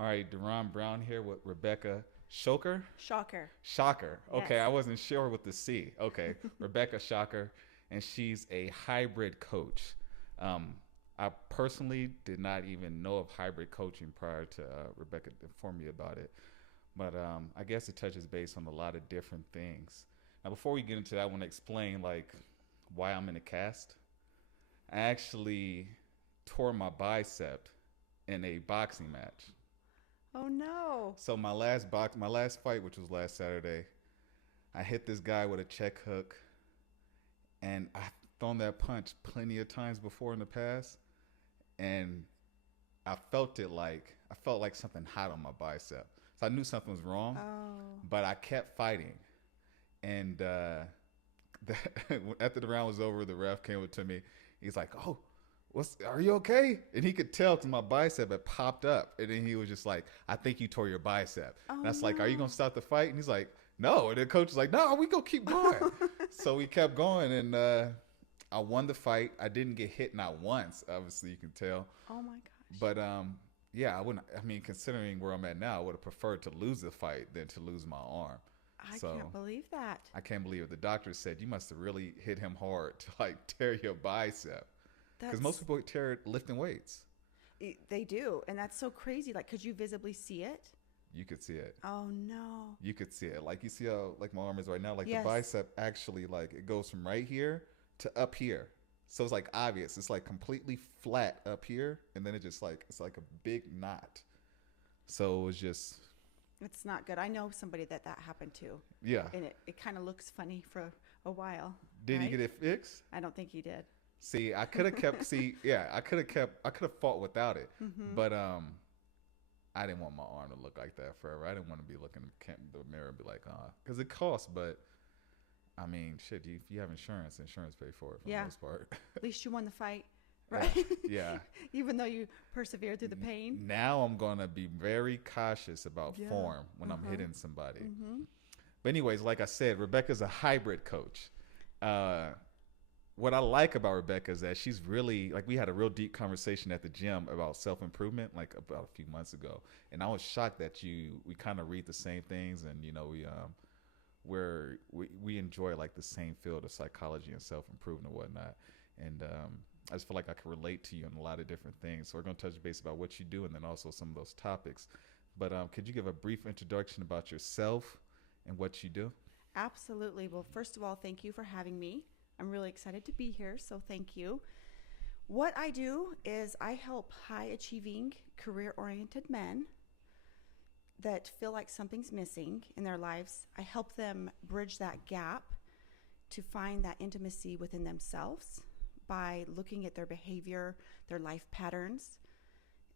All right, Deron Brown here with Rebecca Schocker. Shocker. Shocker. Okay, Yes. I wasn't sure with the C. Okay, Rebecca Shocker, and she's a hybrid coach. Um, I personally did not even know of hybrid coaching prior to Rebecca informing me about it, but I guess it touches base on a lot of different things. Now, before we get into that, I want to explain like why I'm in a cast. I actually tore my bicep in a boxing match. Oh no. So my last fight, which was last Saturday, I hit this guy with a check hook, and I've thrown that punch plenty of times before in the past, and I felt like something hot on my bicep. So I knew something was wrong, Oh. but I kept fighting, and after the round was over, the ref came up to me. He's like, "Oh, what's? Are you okay?" And he could tell because my bicep had popped up, and then he was just like, "I think you tore your bicep." And Oh I was like, "Are you no. gonna stop the fight?" And he's like, "No." And the coach was like, "No, we gonna keep going." So we kept going, and I won the fight. I didn't get hit not once. Obviously, you can tell, Oh my gosh. but yeah, I wouldn't. I mean, considering where I'm at now, I would have preferred to lose the fight than to lose my arm. I So can't believe that. I can't believe it. The doctor said you must have really hit him hard to like tear your bicep because most That's people tear it lifting weights. they do, and that's so crazy. Like, could you visibly see it? You could see it. Oh no. You could see it. Like you see how like my arm is right now. Like the Yes. bicep actually like it goes from right here to up here. So it's like obvious. It's like completely flat up here, and then it just like it's like a big knot. So it was just It's not good. I know somebody that happened to, yeah. and it kind of looks funny for a while, Did he right? get it fixed? I don't think he did. See, I could have kept. See, yeah, I could have kept. I could have fought without it, Mm-hmm. but I didn't want my arm to look like that forever. I didn't want to be looking in the mirror and be like, because it costs. But I mean, shit, if you have insurance, insurance pay for it for the Yeah. most part. At least you won the fight, Yeah, right? yeah. Even though you persevered through the pain. Now I'm gonna be very cautious about Yeah. form when I'm Uh-huh. hitting somebody. Mm-hmm. But anyways, like I said, Rebecca's a hybrid coach. Uh, what I like about Rebecca is that she's really like we had a real deep conversation at the gym about self improvement like about a few months ago, and I was shocked that we kind of read the same things, and we enjoy like the same field of psychology and self improvement and whatnot, and I just feel like I can relate to you on a lot of different things. So we're going to touch base about what you do and then also some of those topics. But could you give a brief introduction about yourself and what you do? Absolutely. Well, first of all, thank you for having me. I'm really excited to be here, so thank you. What I do is I help high achieving, career oriented men that feel like something's missing in their lives. I help them bridge that gap to find that intimacy within themselves by looking at their behavior, their life patterns.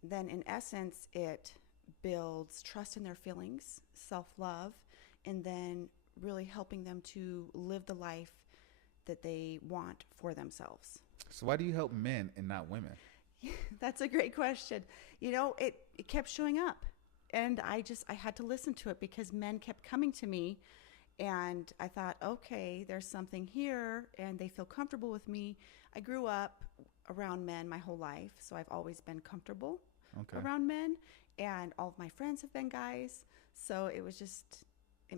Then, in essence, it builds trust in their feelings, self love, and then really helping them to live the life that they want for themselves. So why do you help men and not women? That's a great question. It kept showing up, and I had to listen to it because men kept coming to me, and I thought, okay, there's something here, and they feel comfortable with me. I grew up around men my whole life, so I've always been comfortable Okay. around men, and all of my friends have been guys, so it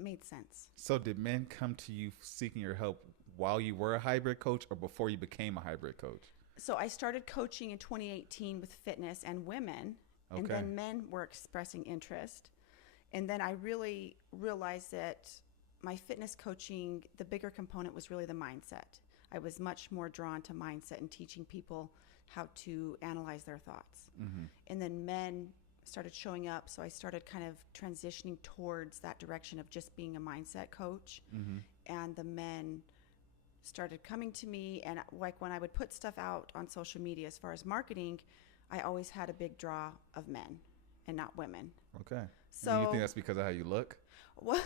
made sense. So did men come to you seeking your help while you were a hybrid coach or before you became a hybrid coach? So I started coaching in 2018 with fitness and women, and Okay. then men were expressing interest. And then I really realized that my fitness coaching, the bigger component was really the mindset. I was much more drawn to mindset and teaching people how to analyze their thoughts. Mm-hmm. And then men started showing up, so I started kind of transitioning towards that direction of just being a mindset coach. Mm-hmm. And the men started coming to me, and like when I would put stuff out on social media as far as marketing, I always had a big draw of men and not women. Okay. And you think So, that's because of how you look? well,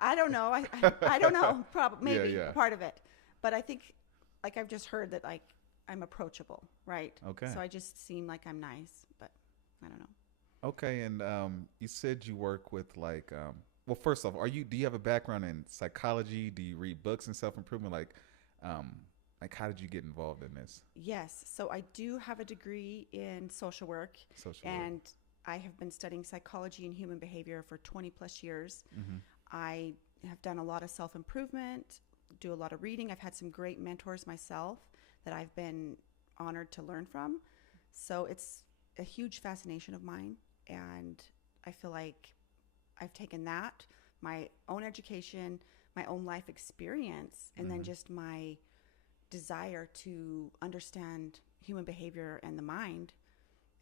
I don't know. I don't know. Probably Yeah, maybe yeah. part of it, but I think like I've just heard that like I'm approachable, right? Okay. So I just seem like I'm nice, but I don't know. Okay, and you said you work with like well, first off, do you have a background in psychology? Do you read books and self improvement? Um, like how did you get involved in this Yes. So I do have a degree in social work, social work? and I have been studying psychology and human behavior for 20 plus years. Mm-hmm. I have done a lot of self-improvement, do a lot of reading. I've had some great mentors myself that I've been honored to learn from. So it's a huge fascination of mine. And I feel like I've taken that, my own education, my own life experience, and then just my desire to understand human behavior and the mind.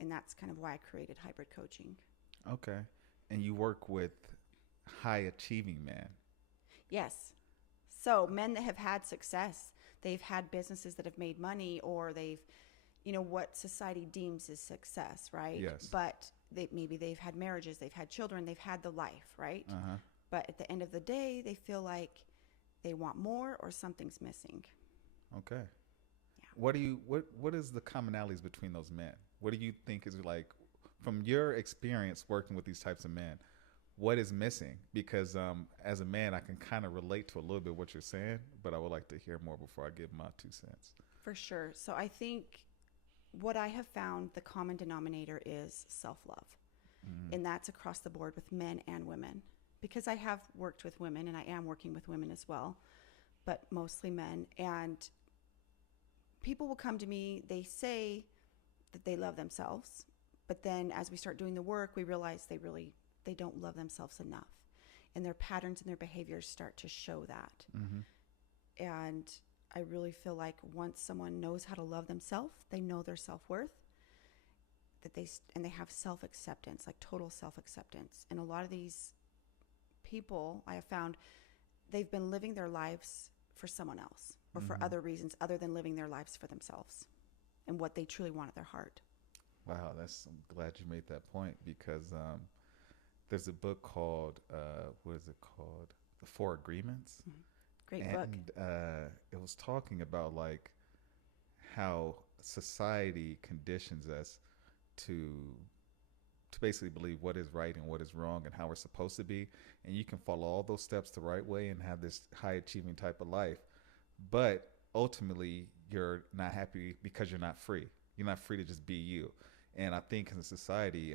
And that's kind of why I created hybrid coaching. Okay. And you work with high achieving men. Yes. So men that have had success, they've had businesses that have made money, or they've, what society deems as success, right? Yes. But maybe they've had marriages, they've had children, they've had the life, right? Uh-huh. But at the end of the day, they feel like they want more or something's missing. Okay. Yeah. What is the commonalities between those men? What do you think is like, from your experience working with these types of men, what is missing? Because as a man, I can kind of relate to a little bit what you're saying, but I would like to hear more before I give my 2 cents. For sure. So I think what I have found, the common denominator is self-love. Mm-hmm. And that's across the board with men and women. Because I have worked with women, and I am working with women as well, but mostly men. And people will come to me, they say that they love themselves, but then as we start doing the work, we realize they don't love themselves enough. And their patterns and their behaviors start to show that. Mm-hmm. And I really feel like once someone knows how to love themselves, they know their self-worth, that they have self-acceptance, like total self-acceptance. And a lot of these people, I have found, they've been living their lives for someone else, or for other reasons other than living their lives for themselves and what they truly want at their heart. Wow, I'm glad you made that point, because there's a book called, what is it called? The Four Agreements. Mm-hmm. Great book. And it was talking about like how society conditions us to basically believe what is right and what is wrong and how we're supposed to be. And you can follow all those steps the right way and have this high achieving type of life. But ultimately, you're not happy because you're not free. You're not free to just be you. And I think in society,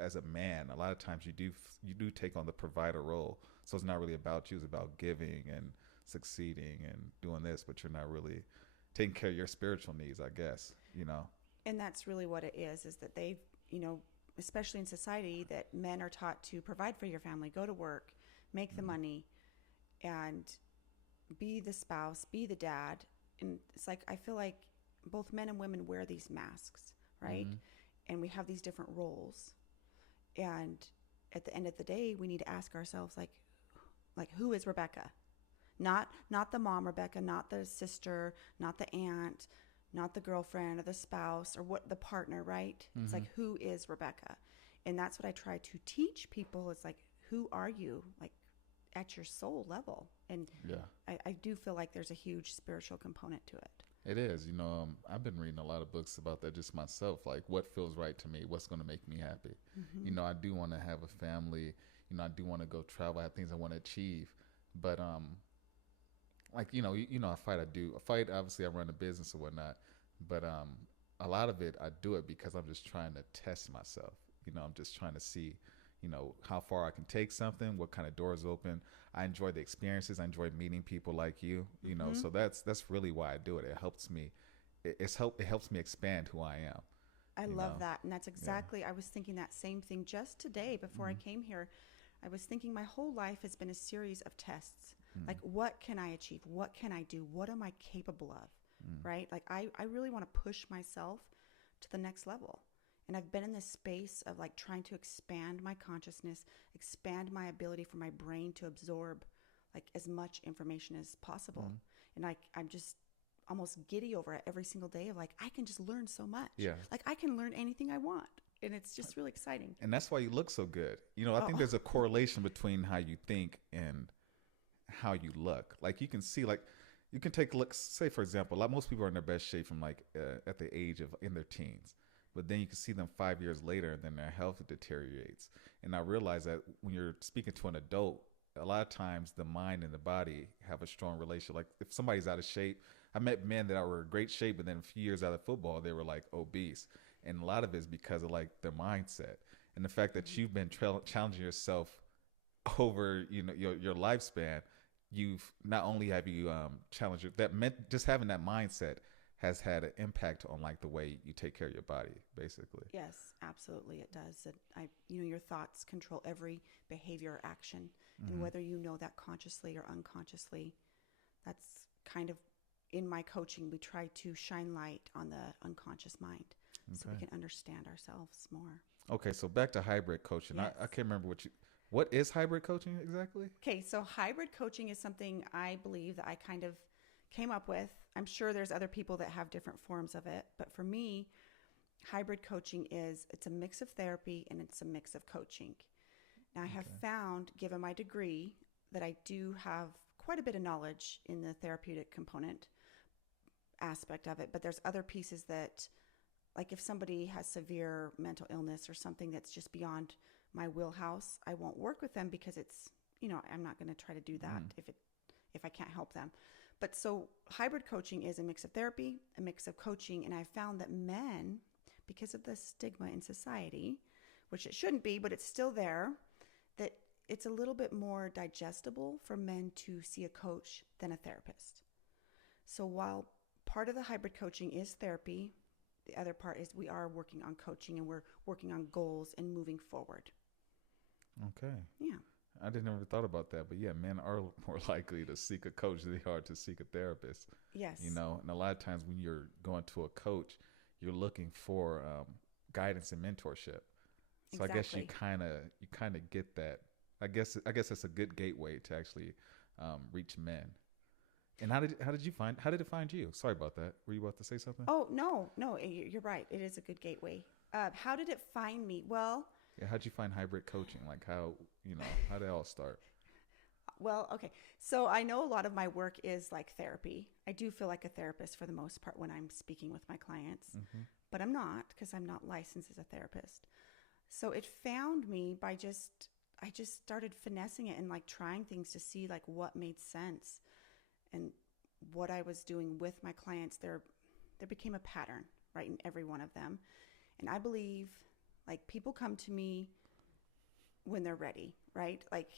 as a man, a lot of times you do take on the provider role. So it's not really about you. It's about giving and succeeding and doing this, but you're not really taking care of your spiritual needs, I guess, And that's really what it is that they've, especially in society, that men are taught to provide for your family, go to work, make the money, and be the spouse, be the dad. And it's like, I feel like both men and women wear these masks, right? And we have these different roles. And at the end of the day, we need to ask ourselves, like who is Rebecca? Not the mom Rebecca, not the sister, not the aunt, not the girlfriend or the spouse or what the partner, right? It's like, who is Rebecca? And that's what I try to teach people. It's like, who are you? Like, at your soul level. And I do feel like there's a huge spiritual component to it. It is. I've been reading a lot of books about that just myself, like what feels right to me, what's going to make me happy. I do want to have a family. I do want to go travel. I have things I want to achieve. But I fight. Obviously, I run a business or whatnot. But a lot of it, I do it because I'm just trying to test myself. I'm just trying to see, how far I can take something, what kind of doors open. I enjoy the experiences. I enjoy meeting people like you. So that's really why I do it. It helps me. It helps me expand who I am. I love that, and that's exactly. I was thinking that same thing just today before I came here. I was thinking my whole life has been a series of tests. Like, what can I achieve? What can I do? What am I capable of? Right? Like, I really want to push myself to the next level. And I've been in this space of like trying to expand my consciousness, expand my ability for my brain to absorb like as much information as possible. And I'm just almost giddy over it every single day of like, I can just learn so much. Yeah. Like, I can learn anything I want. And it's just really exciting. And that's why you look so good. I think there's a correlation between how you think and how you look. Like, you can see, like, you can take a look, say, for example, like most people are in their best shape from like at the age of in their teens. But then you can see them 5 years later and then their health deteriorates. And I realize that when you're speaking to an adult, a lot of times the mind and the body have a strong relationship. Like, if somebody's out of shape, I met men that were in great shape, but then a few years out of football, they were like obese. And a lot of it is because of like their mindset and the fact that you've been challenging yourself over, your lifespan. You've not only have you challenged that meant just having that mindset has had an impact on like the way you take care of your body, basically. Yes, absolutely, it does. Your thoughts control every behavior or action, and Mm-hmm. whether you know that consciously or unconsciously, that's kind of in my coaching. We try to shine light on the unconscious mind, so we Okay. can understand ourselves more. Okay, so back to hybrid coaching. Yes. I can't remember what is hybrid coaching exactly? Okay, so hybrid coaching is something I believe that I kind of came up with. I'm sure there's other people that have different forms of it, but for me, hybrid coaching it's a mix of therapy and it's a mix of coaching. Now, I have Okay. found, given my degree, that I do have quite a bit of knowledge in the therapeutic component aspect of it, but there's other pieces that, like if somebody has severe mental illness or something that's just beyond my wheelhouse, I won't work with them because I'm not going to try to do that Mm. if I can't help them. But so hybrid coaching is a mix of therapy, a mix of coaching, and I found that men, because of the stigma in society, which it shouldn't be, but it's still there, that it's a little bit more digestible for men to see a coach than a therapist. So while part of the hybrid coaching is therapy, the other part is we are working on coaching and we're working on goals and moving forward. Okay. Yeah. I didn't ever thought about that, but yeah, men are more likely to seek a coach than they are to seek a therapist. Yes. And a lot of times when you're going to a coach, you're looking for guidance and mentorship. So I guess you Exactly. kind of get that. I guess it's a good gateway to actually reach men. And how did it find you? Sorry about that. Were you about to say something? Oh, no, you're right. It is a good gateway. How did it find me? Yeah, how'd you find hybrid coaching? Like how did it all start? Okay. So I know a lot of my work is like therapy. I do feel like a therapist for the most part when I'm speaking with my clients, Mm-hmm. but I'm not because I'm not licensed as a therapist. So it found me by I just started finessing it and like trying things to see like what made sense and what I was doing with my clients. There became a pattern, right, in every one of them. And I believe like people come to me when they're ready, right? Like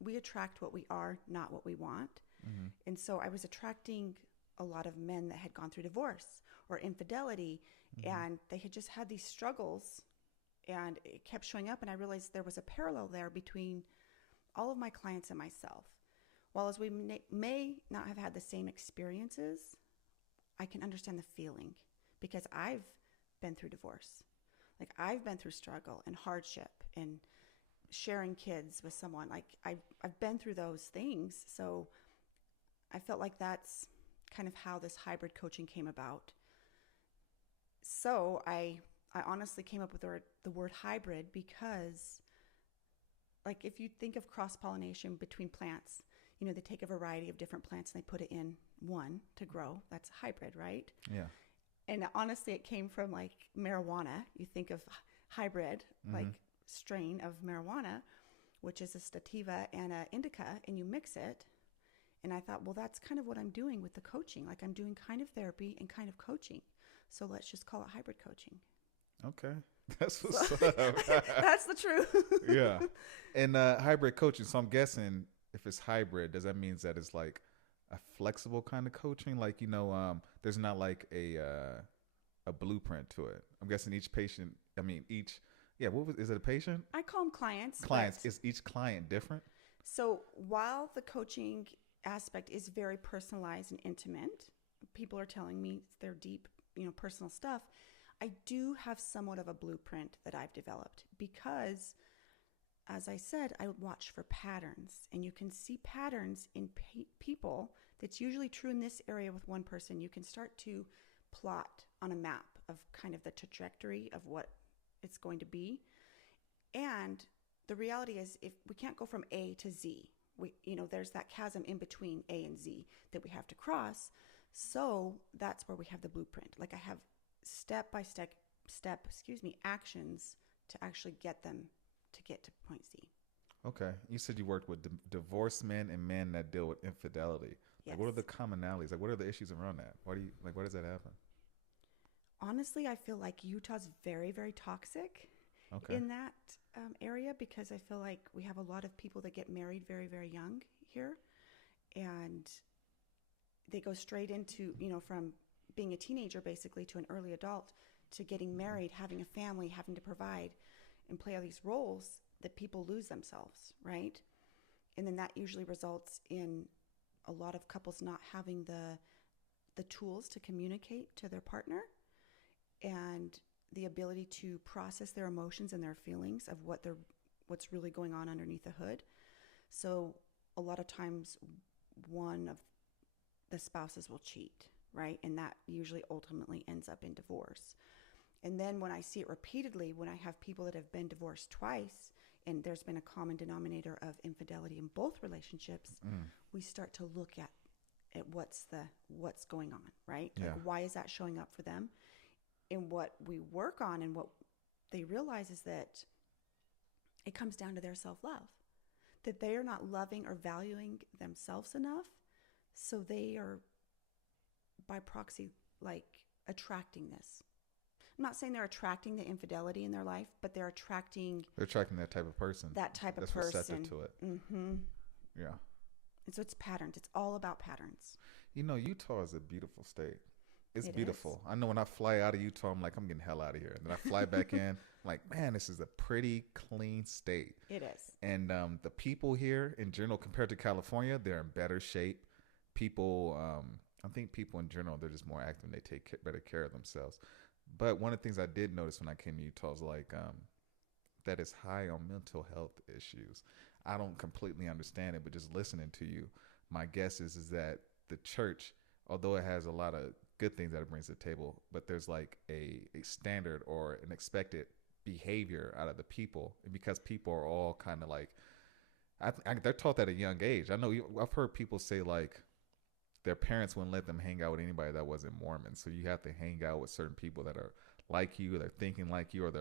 we attract what we are, not what we want. Mm-hmm. And so I was attracting a lot of men that had gone through divorce or infidelity, Mm-hmm. and they had just had these struggles, and it kept showing up. And I realized there was a parallel there between all of my clients and myself. While as we may not have had the same experiences, I can understand the feeling because I've been through divorce. Like I've been through struggle and hardship and sharing kids with someone. Like I've been through those things. So I felt like that's kind of how this hybrid coaching came about. So I honestly came up with the word hybrid because, like, if you think of cross pollination between plants, they take a variety of different plants and they put it in one to grow. That's a hybrid, right? Yeah. And honestly, it came from like marijuana. You think of hybrid, like Mm-hmm. strain of marijuana, which is a sativa and a indica, and you mix it. And I thought, well, that's kind of what I'm doing with the coaching. Like I'm doing kind of therapy and kind of coaching. So let's just call it hybrid coaching. Okay. That's So what's up. that's the truth. Yeah. And hybrid coaching. So I'm guessing if it's hybrid, does that mean that it's like a flexible kind of coaching? Like, there's not like a blueprint to it. I'm guessing each patient, yeah, is it a patient? I call them clients. Clients, is each client different? So while the coaching aspect is very personalized and intimate, people are telling me their deep, personal stuff. I do have somewhat of a blueprint that I've developed because, as I said, I watch for patterns, and you can see patterns in people. That's usually true in this area with one person. You can start to plot on a map of kind of the trajectory of what it's going to be. And the reality is, if we can't go from A to Z, there's that chasm in between A and Z that we have to cross. So that's where we have the blueprint. Like I have step by step, actions to actually get them to get to point Z. Okay. You said you worked with divorced men and men that deal with infidelity. Yes. Like, what are the commonalities? Like, what are the issues around that? Why does that happen? honestly, I feel like Utah's very, very toxic Okay. in that area, because I feel like we have a lot of people that get married very, very young here, and they go straight into, from being a teenager basically to an early adult to getting married, having a family, having to provide and play all these roles, that people lose themselves, right? And then that usually results in a lot of couples not having the tools to communicate to their partner, and the ability to process their emotions and their feelings of what's really going on underneath the hood. So a lot of times one of the spouses will cheat, right? And that usually ultimately ends up in divorce. And then when I see it repeatedly, when I have people that have been divorced twice, and there's been a common denominator of infidelity in both relationships, we start to look at what's going on, right? Yeah. Like, why is that showing up for them? And what we work on and what they realize is that it comes down to their self-love, that they are not loving or valuing themselves enough. So they are, by proxy, like attracting this. I'm not saying they're attracting the infidelity in their life, but they're attracting that type of person. That type of that's person. receptive to it. Mm-hmm. Yeah. And so it's patterns. It's all about patterns. Utah is a beautiful state. It's It beautiful. is. I know when I fly out of Utah, I'm like, I'm getting the hell out of here. And then I fly back in, I'm like, man, this is a pretty clean state. It is. And the people here in general, compared to California, they're in better shape. People, I think people in general, they're just more active and they take better care of themselves. But one of the things I did notice when I came to Utah is like that it's high on mental health issues. I don't completely understand it, but just listening to you, my guess is that the church, although it has a lot of good things that it brings to the table, but there's like a standard or an expected behavior out of the people. And because people are all kind of like, they're taught that at a young age. I know I've heard people say like their parents wouldn't let them hang out with anybody that wasn't Mormon. So you have to hang out with certain people that are like you, they're thinking like you, or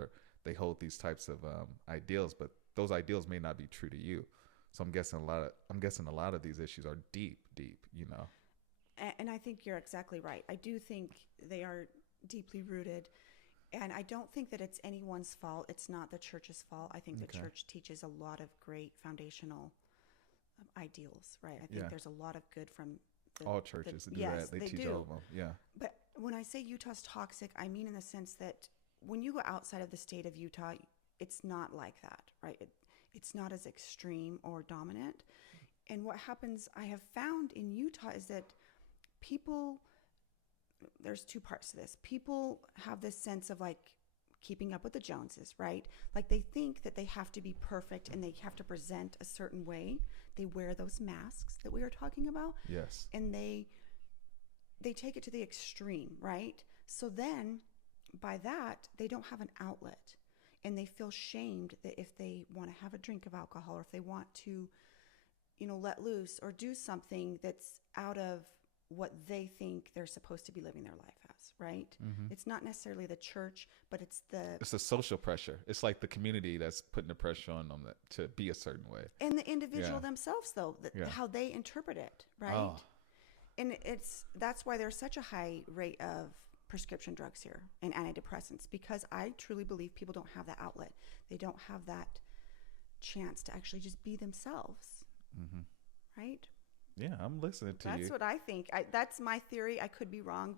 they hold these types of ideals, but those ideals may not be true to you. So I'm guessing a lot of these issues are deep, And I think you're exactly right. I do think they are deeply rooted. And I don't think that it's anyone's fault. It's not the church's fault. I think the church teaches a lot of great foundational ideals, right? I think there's a lot of good from all churches do yes, that. They teach do. all of them. Yeah. But when I say Utah's toxic, I mean in the sense that when you go outside of the state of Utah, it's not like that, right? It's not as extreme or dominant. And what happens, I have found in Utah, is that there's two parts to this. People have this sense of like keeping up with the Joneses, right? Like they think that they have to be perfect and they have to present a certain way. They wear those masks that we were talking about. Yes. And they take it to the extreme, right? So then by that, they don't have an outlet, and they feel shamed that if they want to have a drink of alcohol, or if they want to, let loose or do something that's out of what they think they're supposed to be living their life as, right? Mm-hmm. It's not necessarily the church, but it's the social pressure. It's like the community that's putting the pressure on them to be a certain way. And the individual themselves, though, how they interpret it, right? Oh. And that's why there's such a high rate of prescription drugs here and antidepressants, because I truly believe people don't have that outlet. They don't have that chance to actually just be themselves, right? Yeah, I'm listening to you. That's what I think. That's my theory. I could be wrong,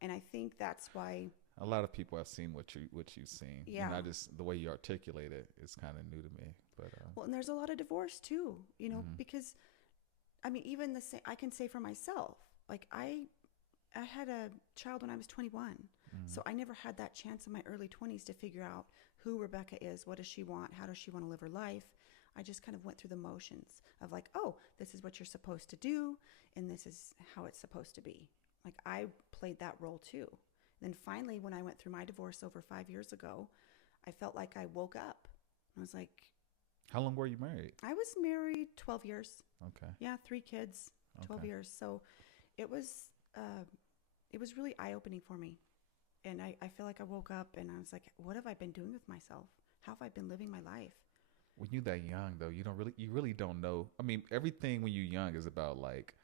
and I think that's why a lot of people have seen what you've seen. Yeah. And I just, the way you articulate it is kind of new to me. But well, and there's a lot of divorce too, because I mean, even the same, I can say for myself, like I had a child when I was 21. So I never had that chance in my early 20s to figure out who Rebecca is, what does she want, how does she want to live her life. I just kind of went through the motions of like, oh, this is what you're supposed to do, and this is how it's supposed to be. Like I played that role too. Then finally, when I went through my divorce over 5 years ago, I felt like I woke up. I was like, how long were you married? I was married 12 years. Okay. Yeah, 3 kids, 12 years. So it was really eye-opening for me. And I feel like I woke up and I was like, what have I been doing with myself? How have I been living my life? When you're that young, though, you really don't know. I mean, everything when you're young is about like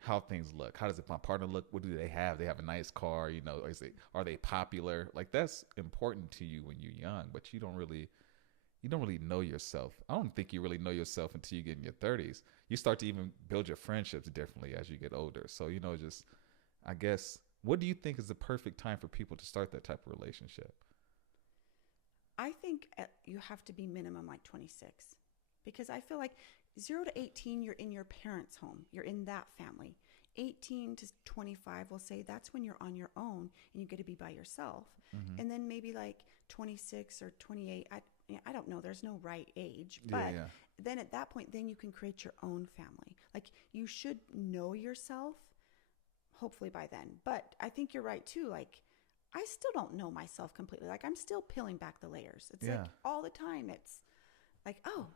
how things look. How does my partner look? What do they have? They have a nice car, you know, are they popular? Like that's important to you when you're young, but you don't really know yourself. I don't think you really know yourself until you get in your 30s. You start to even build your friendships differently as you get older. So, you know, just I guess what do you think is the perfect time for people to start that type of relationship? I think you have to be minimum like 26 because I feel like 0 to 18, you're in your parents' home. You're in that family. 18 to 25, we'll say that's when you're on your own and you get to be by yourself. Mm-hmm. And then maybe like 26 or 28, I don't know. There's no right age. But then at that point, then you can create your own family. Like you should know yourself, hopefully by then. But I think you're right too. Like I still don't know myself completely. Like I'm still peeling back the layers. It's like all the time. It's like, oh,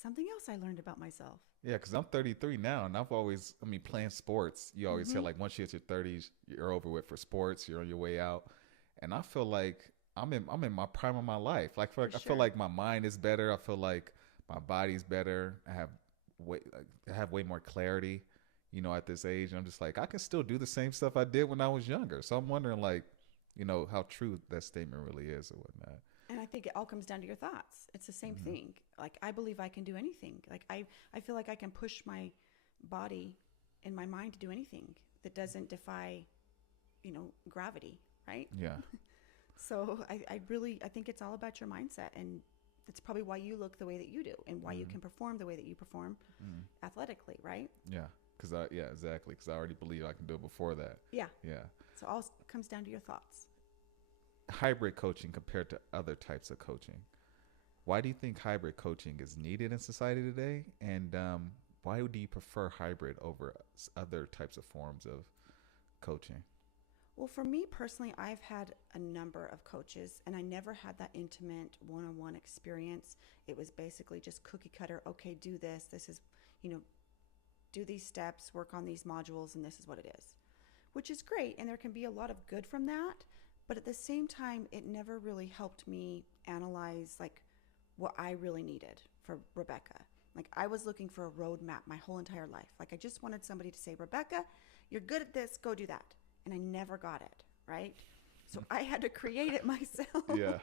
something else I learned about myself. Yeah, because I'm 33 now, and playing sports. You always say like once you hit your 30s, you're over with for sports. You're on your way out, and I feel like I'm in my prime of my life. Like I feel like my mind is better. I feel like my body's better. I have way more clarity. You know, at this age, and I'm just like I can still do the same stuff I did when I was younger. So I'm wondering, like, you know, how true that statement really is or whatnot. And I think it all comes down to your thoughts. It's the same thing. Like, I believe I can do anything. Like, I feel like I can push my body and my mind to do anything that doesn't defy, you know, gravity, right? Yeah. So I think it's all about your mindset. And it's probably why you look the way that you do and why you can perform the way that you perform athletically, right? Yeah. Exactly. Because I already believe I can do it before that. Yeah. Yeah. So all comes down to your thoughts. Hybrid coaching compared to other types of coaching. Why do you think hybrid coaching is needed in society today? And why do you prefer hybrid over other types of forms of coaching? Well, for me personally, I've had a number of coaches and I never had that intimate one-on-one experience. It was basically just cookie cutter. Okay, do this. This is, you know, do these steps, work on these modules, and this is what it is, which is great. And there can be a lot of good from that. But at the same time, it never really helped me analyze like what I really needed for Rebecca. Like I was looking for a roadmap my whole entire life. Like I just wanted somebody to say, Rebecca, you're good at this, go do that. And I never got it, right? So I had to create it myself. Yeah.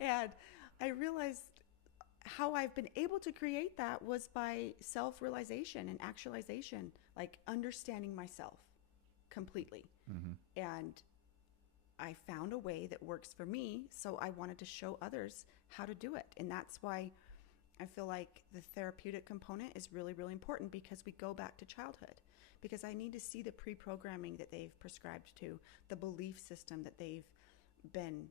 And I realized how I've been able to create that was by self-realization and actualization, like understanding myself completely. And I found a way that works for me, so I wanted to show others how to do it. And that's why I feel like the therapeutic component is really, really important because we go back to childhood. Because I need to see the pre-programming that they've prescribed to, the belief system that they've been,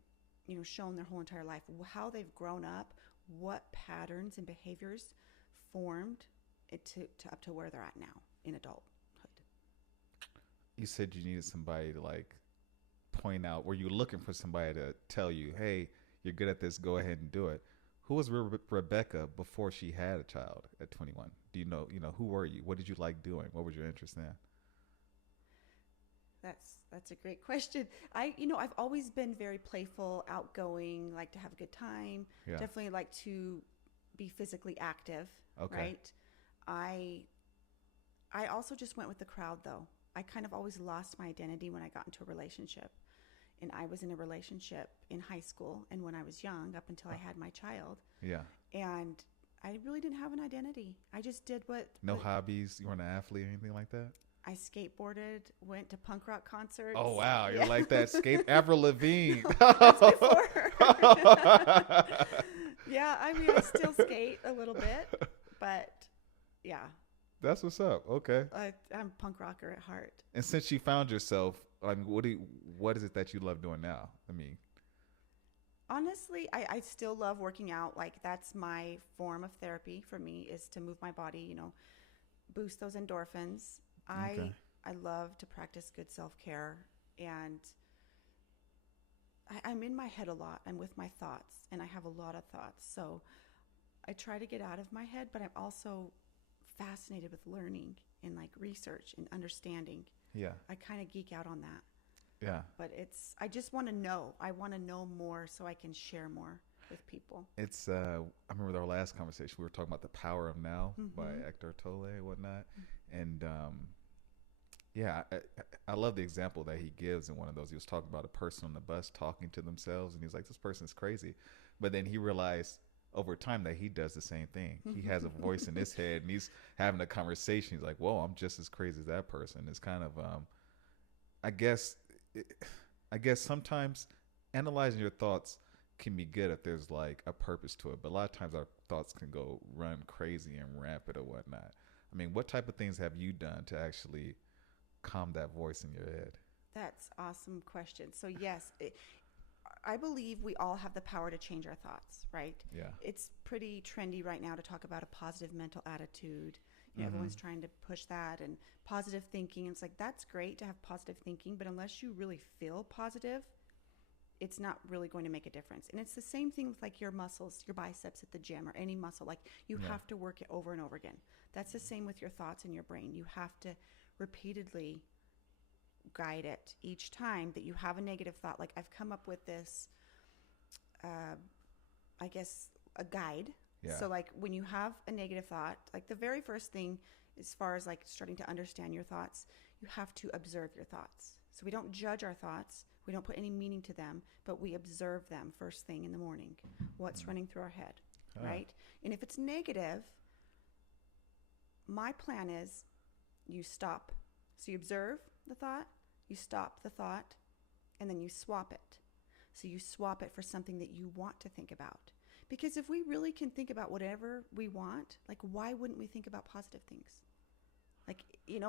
you know, shown their whole entire life, how they've grown up, what patterns and behaviors formed it to up to where they're at now in adulthood. You said you needed somebody to like point out, where you're looking for somebody to tell you, hey, you're good at this, go ahead and do it. Who was Rebecca before she had a child at 21? Do you know, who were you? What did you like doing? What was your interest in? That's a great question. I've always been very playful, outgoing, like to have a good time. Yeah. Definitely like to be physically active. Okay. Right. I also just went with the crowd though. I kind of always lost my identity when I got into a relationship. And I was in a relationship in high school and when I was young up until I had my child. Yeah. And I really didn't have an identity. I just did No hobbies? You weren't an athlete or anything like that? I skateboarded, went to punk rock concerts. Oh, wow. You're like that Avril Lavigne. That's before. Yeah, I mean, I still skate a little bit, but yeah. That's what's up. Okay. I'm a punk rocker at heart. And since you found yourself, what is it that you love doing now? I mean, honestly, I still love working out. Like that's my form of therapy for me is to move my body, boost those endorphins. Okay. I love to practice good self-care and I'm in my head a lot. I'm with my thoughts and I have a lot of thoughts. So I try to get out of my head, but I'm also fascinated with learning and like research and understanding. Yeah. I kind of geek out on that. Yeah. But I just want to know. I want to know more so I can share more with people. I remember our last conversation, we were talking about The Power of Now by Eckhart Tolle and whatnot. And Yeah, I love the example that he gives in one of those. He was talking about a person on the bus talking to themselves, and he was like, "This person is crazy," but then he realized over time that he does the same thing. He has a voice in his head, and he's having a conversation. He's like, "Whoa, I'm just as crazy as that person." It's kind of, I guess, I guess sometimes analyzing your thoughts can be good if there's like a purpose to it, but a lot of times our thoughts can go run crazy and rampant or whatnot. I mean, what type of things have you done to actually calm that voice in your head? That's awesome question. So yes, I believe we all have the power to change our thoughts, right? Yeah. It's pretty trendy right now to talk about a positive mental attitude. Mm-hmm. Everyone's trying to push that and positive thinking. And it's like, that's great to have positive thinking, but unless you really feel positive, it's not really going to make a difference. And it's the same thing with like your muscles, your biceps at the gym or any muscle. Like you Yeah. have to work it over and over again. That's the same with your thoughts in your brain. You have to repeatedly guide it each time that you have a negative thought. Like I've come up with this, I guess, a guide. Yeah. So like when you have a negative thought, like the very first thing as far as like starting to understand your thoughts, you have to observe your thoughts. So we don't judge our thoughts. We don't put any meaning to them, but we observe them first thing in the morning. What's running through our head, right? And if it's negative, my plan is you stop. So you observe the thought, you stop the thought, and then you swap it. So you swap it for something that you want to think about. Because if we really can think about whatever we want, like why wouldn't we think about positive things? Like,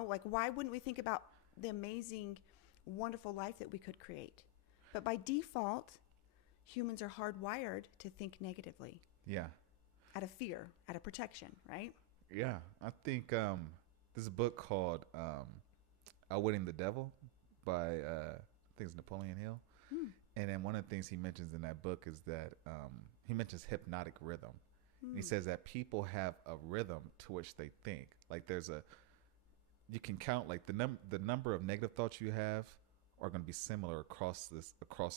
like why wouldn't we think about the amazing, wonderful life that we could create? But by default, humans are hardwired to think negatively. Yeah. Out of fear, out of protection, right? Yeah. I think there's a book called Outwitting the Devil by I think it's Napoleon Hill. And then one of the things he mentions in that book is that he mentions hypnotic rhythm. And he says that people have a rhythm to which they think. Like you can count like the number of negative thoughts you have are going to be similar across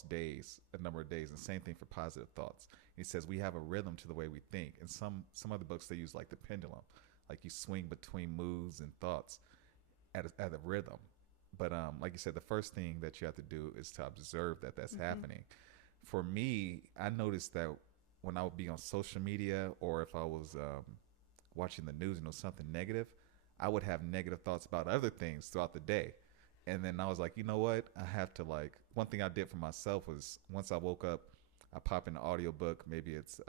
days, a number of days. And same thing for positive thoughts. He says we have a rhythm to the way we think. And some other books they use like the pendulum, like you swing between moods and thoughts at a rhythm. But like you said, the first thing that you have to do is to observe that that's happening. For me, I noticed that when I would be on social media or if I was watching the news and it was something negative, I would have negative thoughts about other things throughout the day. And then I was like, you know what? I have to one thing I did for myself was once I woke up, I pop in an audiobook. Maybe it's,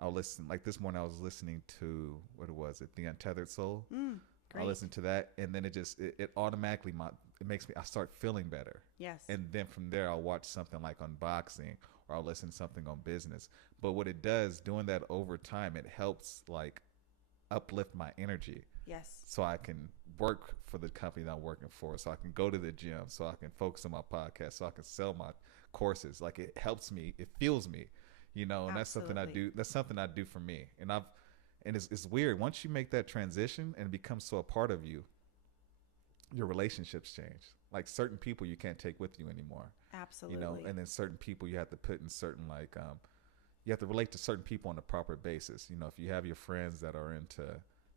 I'll listen. Like this morning I was listening to, what was it? The Untethered Soul. Great. I listen to that and then it automatically, it makes me, I start feeling better. Yes. And then from there I'll watch something like unboxing or I'll listen to something on business. But what it does, doing that over time, it helps like uplift my energy. Yes. So I can work for the company that I'm working for. So I can go to the gym. So I can focus on my podcast. So I can sell my courses. Like it helps me. It fuels me, and Absolutely. that's something I do. That's something I do for me. And it's weird. Once you make that transition and it becomes so a part of you, your relationships change. Like certain people you can't take with you anymore. Absolutely. And then certain people you have to put in certain you have to relate to certain people on a proper basis. If you have your friends that are into,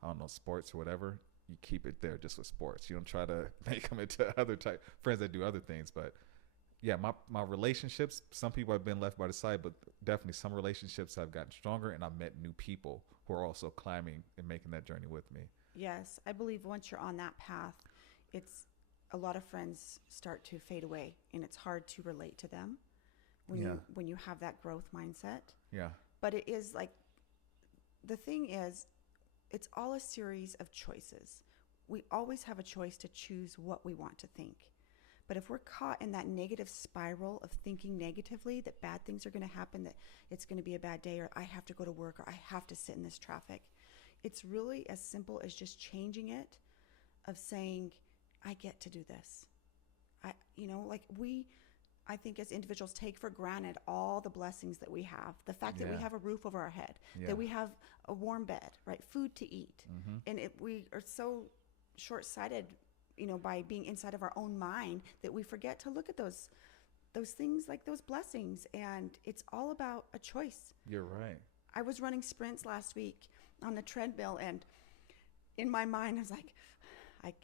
I don't know, sports or whatever, you keep it there just with sports. You don't try to make them into other type friends that do other things. But yeah, my relationships, some people have been left by the side, but definitely some relationships have gotten stronger and I've met new people who are also climbing and making that journey with me. Yes. I believe once you're on that path, it's a lot of friends start to fade away and it's hard to relate to them when you have that growth mindset. Yeah. But it is like, the thing is, it's all a series of choices. We always have a choice to choose what we want to think. But if we're caught in that negative spiral of thinking negatively, that bad things are going to happen, that it's going to be a bad day, or I have to go to work, or I have to sit in this traffic, it's really as simple as just changing it, of saying, I get to do this. I think as individuals take for granted all the blessings that we have. The fact that we have a roof over our head, that we have a warm bed, right? Food to eat. And we are so short-sighted, by being inside of our own mind that we forget to look at those things, like those blessings. And it's all about a choice. You're right. I was running sprints last week on the treadmill and in my mind I was like,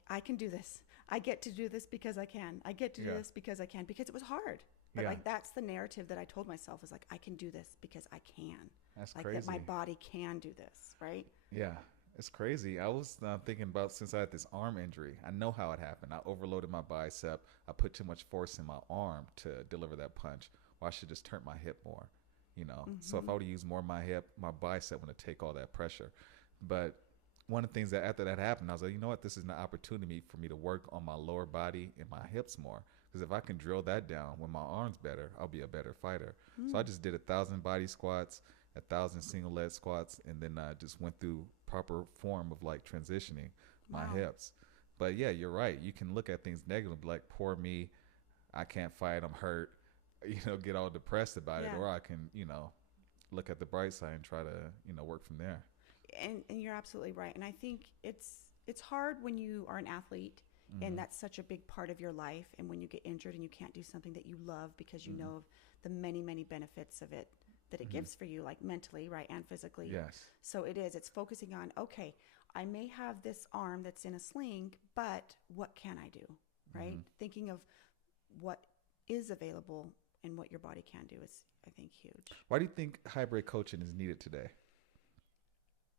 I can do this. I get to do this because I can. I get to do this because I can, because it was hard. But like, that's the narrative that I told myself, is like, I can do this because I can. That's like crazy. That my body can do this, right? Yeah, it's crazy. I was thinking about, since I had this arm injury, I know how it happened. I overloaded my bicep. I put too much force in my arm to deliver that punch. Well, I should just turn my hip more, you know? So if I would use more of my hip, my bicep would take all that pressure. But one of the things that after that happened, I was like, you know what? This is an opportunity for me to work on my lower body and my hips more. Because if I can drill that down when my arm's better, I'll be a better fighter. So I just did 1,000 body squats, 1,000 single leg squats, and then I just went through proper form of like transitioning my hips. But yeah, you're right. You can look at things negatively, like, poor me, I can't fight, I'm hurt, you know, get all depressed about it. Or I can, you know, look at the bright side and try to, you know, work from there. And you're absolutely right. And I think it's hard when you are an athlete and that's such a big part of your life. And when you get injured and you can't do something that you love, because you know the many, many benefits of it that it gives for you, like mentally, right, and physically. Yes. So it's focusing on, okay, I may have this arm that's in a sling, but what can I do, right? Thinking of what is available and what your body can do is, I think, huge. Why do you think hybrid coaching is needed today?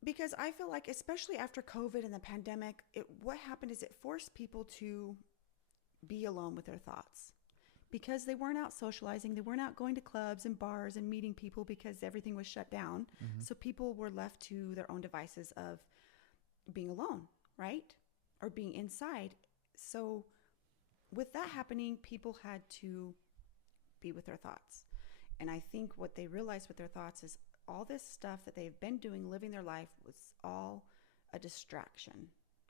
Because I feel like, especially after COVID and the pandemic, what happened is it forced people to be alone with their thoughts. Because they weren't out socializing, they weren't out going to clubs and bars and meeting people because everything was shut down. So people were left to their own devices of being alone, right? Or being inside. So with that happening, people had to be with their thoughts. And I think what they realized with their thoughts is all this stuff that they've been doing, living their life, was all a distraction,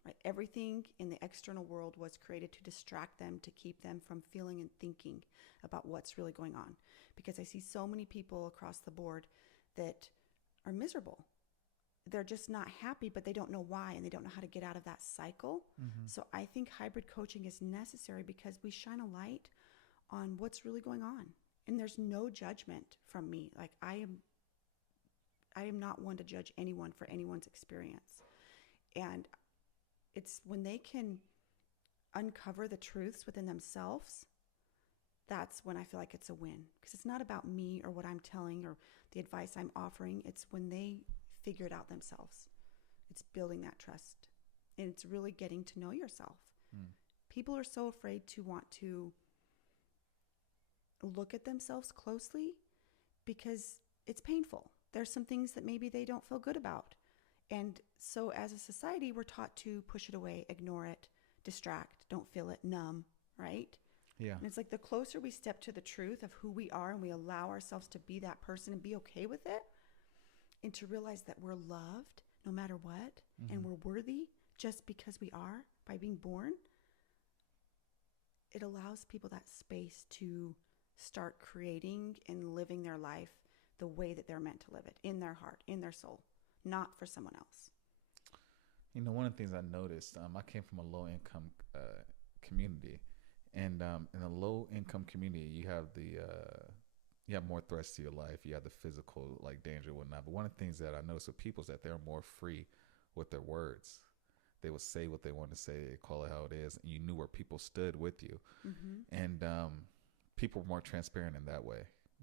right? Everything in the external world was created to distract them, to keep them from feeling and thinking about what's really going on. Because I see so many people across the board that are miserable. They're just not happy, but they don't know why, and they don't know how to get out of that cycle. So I think hybrid coaching is necessary because we shine a light on what's really going on. And there's no judgment from me. Like, I am not one to judge anyone for anyone's experience. And it's when they can uncover the truths within themselves, that's when I feel like it's a win. Because it's not about me or what I'm telling or the advice I'm offering. It's when they figure it out themselves. It's building that trust. And it's really getting to know yourself. People are so afraid to want to look at themselves closely because it's painful. There's some things that maybe they don't feel good about. And so as a society, we're taught to push it away, ignore it, distract, don't feel it, numb, right? Yeah. And it's like the closer we step to the truth of who we are and we allow ourselves to be that person and be okay with it, and to realize that we're loved no matter what, and we're worthy just because we are by being born, it allows people that space to start creating and living their life the way that they're meant to live it, in their heart, in their soul, not for someone else. You know, one of the things I noticed, I came from a low-income community, and in a low-income community, you have more threats to your life. You have the physical, like, danger and whatnot. But one of the things that I noticed with people is that they're more free with their words. They would say what they want to say, they call it how it is, and you knew where people stood with you. And people were more transparent in that way.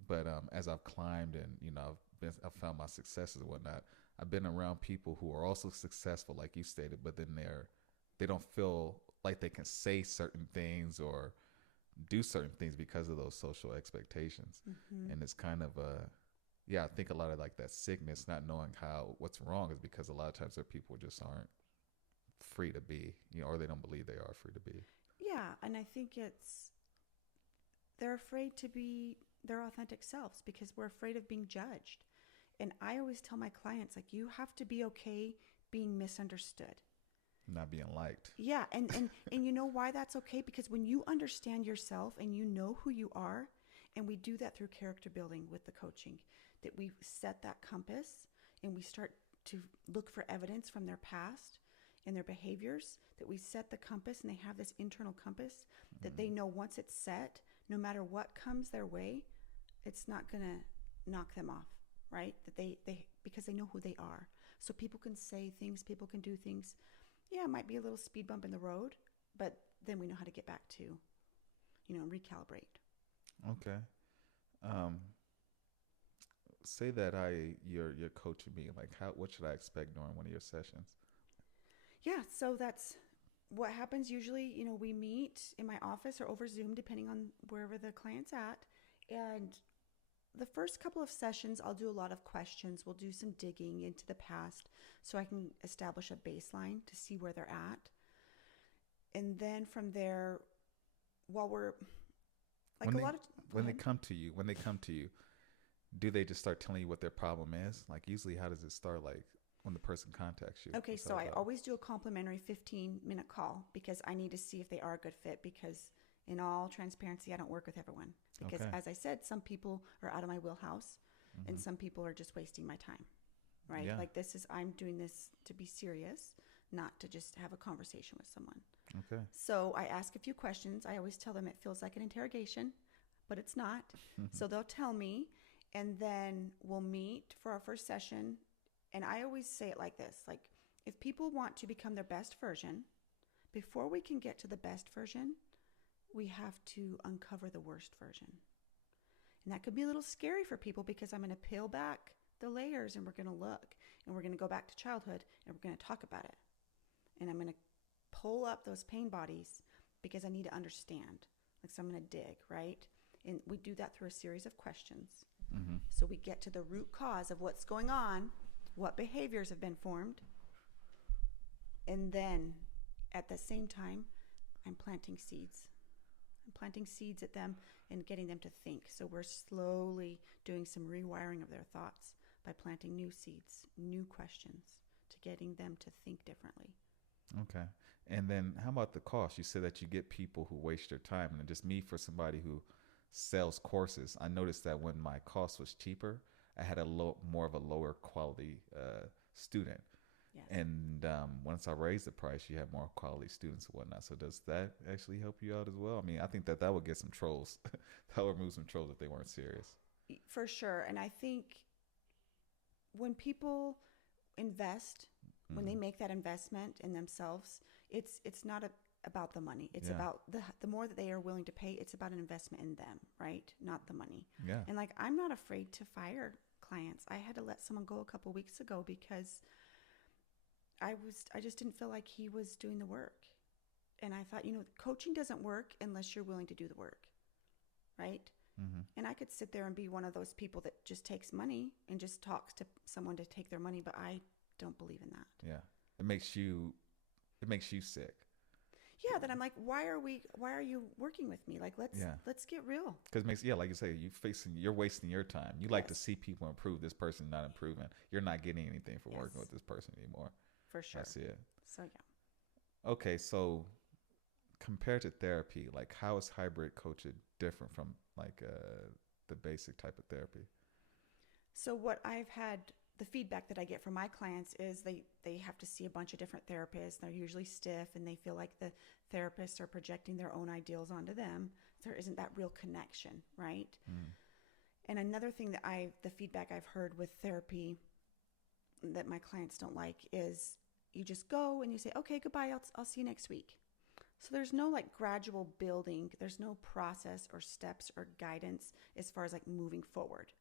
But as I've climbed and, you know, I've found my successes and whatnot, I've been around people who are also successful, like you stated, but then they don't feel like they can say certain things or do certain things because of those social expectations. And it's kind of I think a lot of like that sickness, not knowing what's wrong, is because a lot of times there are people who just aren't free to be, you know, or they don't believe they are free to be. Yeah, and I think they're afraid to be their authentic selves because we're afraid of being judged. And I always tell my clients, like, you have to be okay being misunderstood. Not being liked. Yeah, and you know why that's okay? Because when you understand yourself and you know who you are, and we do that through character building with the coaching, that we set that compass and we start to look for evidence from their past and their behaviors, that we set the compass and they have this internal compass that they know once it's set, no matter what comes their way, it's not going to knock them off, right? That they because they know who they are. So people can say things, people can do things. Yeah, it might be a little speed bump in the road, but then we know how to get back to, recalibrate. Okay. Say that you're coaching me. Like, what should I expect during one of your sessions? Yeah, so that's what happens usually. We meet in my office or over Zoom, depending on wherever the client's at. And the first couple of sessions, I'll do a lot of questions. We'll do some digging into the past so I can establish a baseline to see where they're at. And then from there, while we're like when they come to you, do they just start telling you what their problem is? Like, usually, how does it start? Like, when the person contacts you? Okay, so I always do a complimentary 15-minute call because I need to see if they are a good fit, because in all transparency, I don't work with everyone. Because as I said, some people are out of my wheelhouse and some people are just wasting my time, right? Yeah. Like I'm doing this to be serious, not to just have a conversation with someone. Okay. So I ask a few questions. I always tell them it feels like an interrogation, but it's not. So they'll tell me, and then we'll meet for our first session. And I always say it like this, like, if people want to become their best version, before we can get to the best version, we have to uncover the worst version. And that could be a little scary for people, because I'm going to peel back the layers and we're going to look and we're going to go back to childhood and we're going to talk about it. And I'm going to pull up those pain bodies because I need to understand. Like, so I'm going to dig, right? And we do that through a series of questions. So we get to the root cause of what's going on, what behaviors have been formed. And then at the same time, I'm planting seeds. I'm planting seeds at them and getting them to think. So we're slowly doing some rewiring of their thoughts by planting new seeds, new questions, to getting them to think differently. Okay. And then how about the cost? You said that you get people who waste their time. And just me, for somebody who sells courses, I noticed that when my cost was cheaper, I had more of a lower quality student. Yes. And once I raised the price, you have more quality students and whatnot. So does that actually help you out as well? I mean, I think that would get some trolls. That would remove some trolls if they weren't serious. For sure. And I think when people invest, when they make that investment in themselves, it's not about the money. It's about the more that they are willing to pay. It's about an investment in them, right? Not the money. Yeah. And like, I'm not afraid to fire clients. I had to let someone go a couple weeks ago because I just didn't feel like he was doing the work. And I thought, coaching doesn't work unless you're willing to do the work, right? And I could sit there and be one of those people that just takes money and just talks to someone to take their money, but I don't believe in that. Yeah. It makes you sick. Yeah, then I'm like, why are you working with me? Like, let's get real. Because it makes, like you say, you're wasting your time. You like to see people improve. This person not improving. You're not getting anything for working with this person anymore. For sure. I see it. So yeah. Okay, so compared to therapy, like, how is hybrid coaching different from like the basic type of therapy? So what I've had, the feedback that I get from my clients is they have to see a bunch of different therapists. They're usually stiff and they feel like the therapists are projecting their own ideals onto them. There isn't that real connection, right? And another thing that the feedback I've heard with therapy that my clients don't like is you just go and you say, okay, goodbye, I'll see you next week. So there's no like gradual building. There's no process or steps or guidance as far as like moving forward.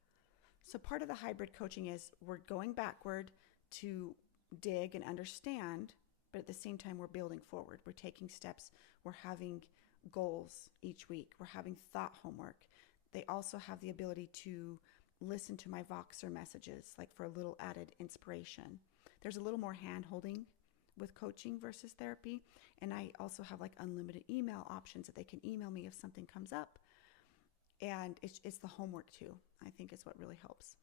So part of the hybrid coaching is we're going backward to dig and understand, but at the same time, we're building forward. We're taking steps. We're having goals each week. We're having thought homework. They also have the ability to listen to my Voxer messages, like for a little added inspiration. There's a little more hand-holding with coaching versus therapy. And I also have like unlimited email options that they can email me if something comes up. And it's the homework too, I think, is what really helps.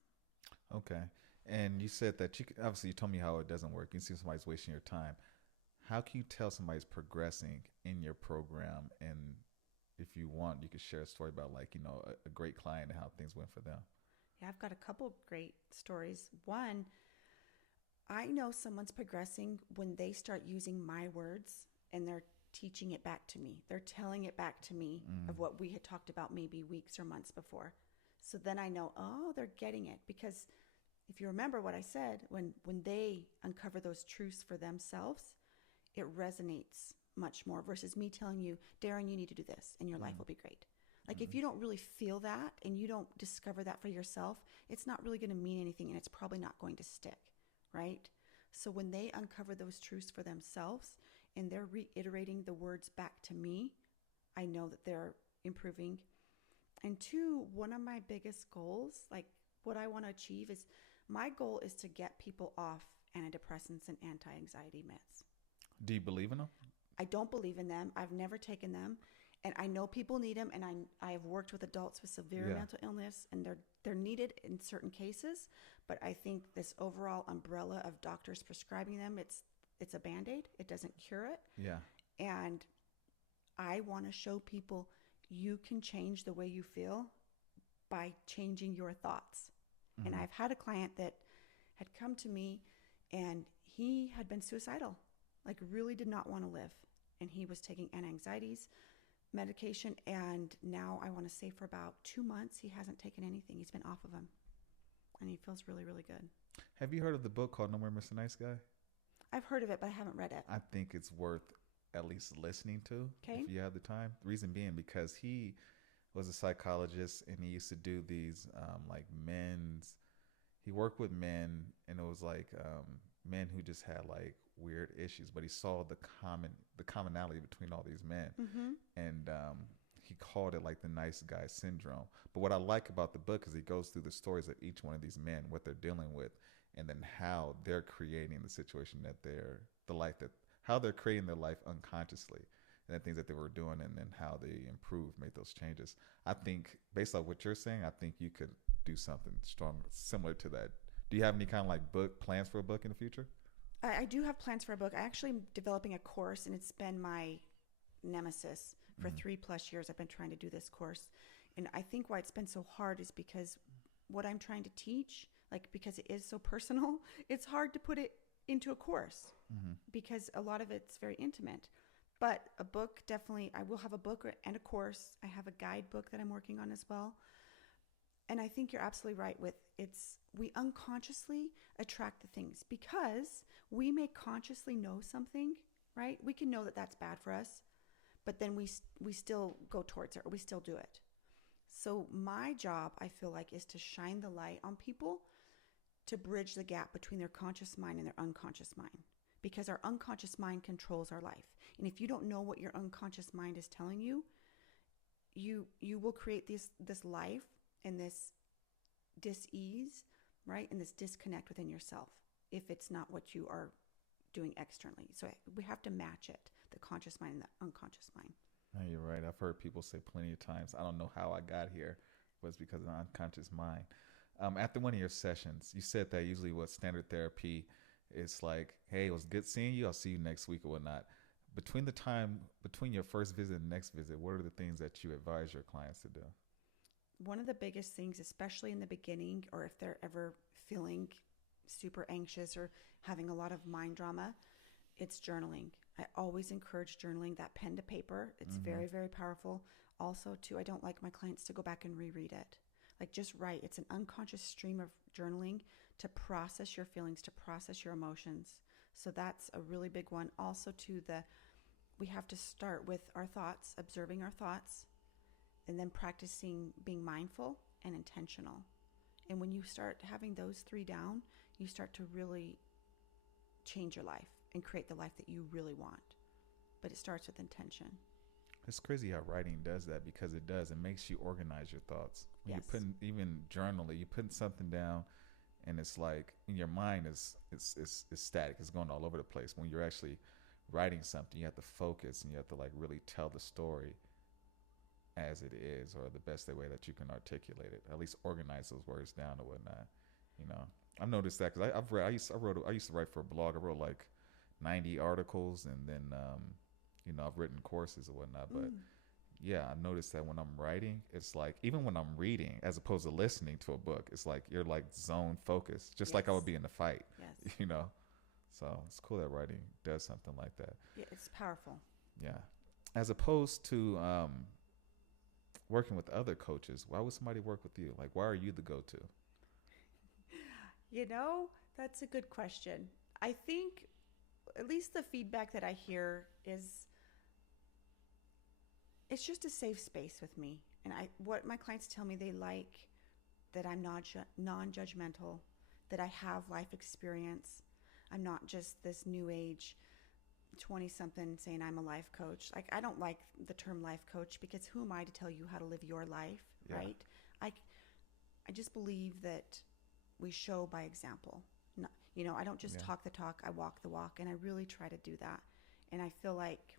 Okay. And you said that obviously you told me how it doesn't work. You see somebody's wasting your time. How can you tell somebody's progressing in your program? And if you want, you could share a story about like, a great client and how things went for them. Yeah, I've got a couple great stories. One, I know someone's progressing when they start using my words and they're teaching it back to me. They're telling it back to me of what we had talked about maybe weeks or months before. So then I know, they're getting it. Because if you remember what I said, when they uncover those truths for themselves, it resonates much more versus me telling you, Darren, you need to do this and your life will be great. Like if you don't really feel that and you don't discover that for yourself, it's not really going to mean anything and it's probably not going to stick, right? So when they uncover those truths for themselves and they're reiterating the words back to me, I know that they're improving. And two, one of my biggest goals, like what I want to achieve is my goal is to get people off antidepressants and anti-anxiety meds. Do you believe in them? I don't believe in them. I've never taken them. And I know people need them, and I've worked with adults with severe mental illness, and they're needed in certain cases. But I think this overall umbrella of doctors prescribing them, it's a Band-Aid. It doesn't cure it. Yeah. And I want to show people you can change the way you feel by changing your thoughts. And I've had a client that had come to me, and he had been suicidal, like really did not want to live. And he was taking anti-anxieties medication, and now I want to say for about 2 months he hasn't taken anything. He's been off of them, and he feels really, really good. Have you heard of the book called No More Mr. Nice Guy? I've heard of it, but I haven't read it. I think it's worth at least listening to if you have the time. The reason being because he was a psychologist and he used to do these he worked with men, and it was like men who just had like weird issues, but he saw the commonality between all these men. And he called it like the nice guy syndrome. But what I like about the book is he goes through the stories of each one of these men, what they're dealing with, and then how they're creating the situation how they're creating their life unconsciously, and the things that they were doing, and then how they improved, made those changes. I think based on what you're saying, I think you could do something strong, similar to that. Do you have any kind of like plans for a book in the future? I do have plans for a book. I actually am developing a course, and it's been my nemesis for 3+ years. I've been trying to do this course. And I think why it's been so hard is because what I'm trying to teach, like because it is so personal, it's hard to put it into a course because a lot of it's very intimate. But a book, definitely, I will have a book and a course. I have a guidebook that I'm working on as well. And I think you're absolutely right with we unconsciously attract the things because we may consciously know something, right? We can know that that's bad for us, but then we still go towards it or we still do it. So my job, I feel like, is to shine the light on people to bridge the gap between their conscious mind and their unconscious mind, because our unconscious mind controls our life. And if you don't know what your unconscious mind is telling you, you will create this life and this dis-ease, right? And this disconnect within yourself if it's not what you are doing externally. So we have to match it, the conscious mind and the unconscious mind. No, you're right. I've heard people say plenty of times, I don't know how I got here, but it's because of the unconscious mind. After one of your sessions, you said that usually what standard therapy is like, hey, it was good seeing you. I'll see you next week or whatnot. Between your first visit and next visit, what are the things that you advise your clients to do? One of the biggest things, especially in the beginning, or if they're ever feeling super anxious or having a lot of mind drama, it's journaling. I always encourage journaling, that pen to paper. It's very, very powerful. Also, too, I don't like my clients to go back and reread it. Like, just write. It's an unconscious stream of journaling to process your feelings, to process your emotions. So that's a really big one. Also, too, we have to start with our thoughts, observing our thoughts, and then practicing being mindful and intentional. And when you start having those 3 down, you start to really change your life and create the life that you really want. But it starts with intention. It's crazy how writing does that, because it makes you organize your thoughts. When Yes. you're putting, even journaling, you're putting something down, and it's like in your mind is static. It's going all over the place. When you're actually writing something, you have to focus and you have to like really tell the story as it is, or the best way that you can articulate it. At least organize those words down or whatnot. I've noticed that because I used to write for a blog. I wrote like 90 articles, and then I've written courses or whatnot. But yeah, I noticed that when I'm writing, it's like, even when I'm reading, as opposed to listening to a book, it's like you're like zone focused, just like I would be in a fight. Yes. So it's cool that writing does something like that. Yeah, it's powerful. Yeah. As opposed to working with other coaches, why would somebody work with you? Like, why are you the go-to? That's a good question. I think at least the feedback that I hear is it's just a safe space with me. And what my clients tell me, they like that I'm not non-judgmental, that I have life experience. I'm not just this new age 20 something saying I'm a life coach. Like, I don't like the term life coach, because who am I to tell you how to live your life, Yeah. right? I just believe that we show by example. Not, I don't just Yeah. talk the talk, I walk the walk, and I really try to do that. And I feel like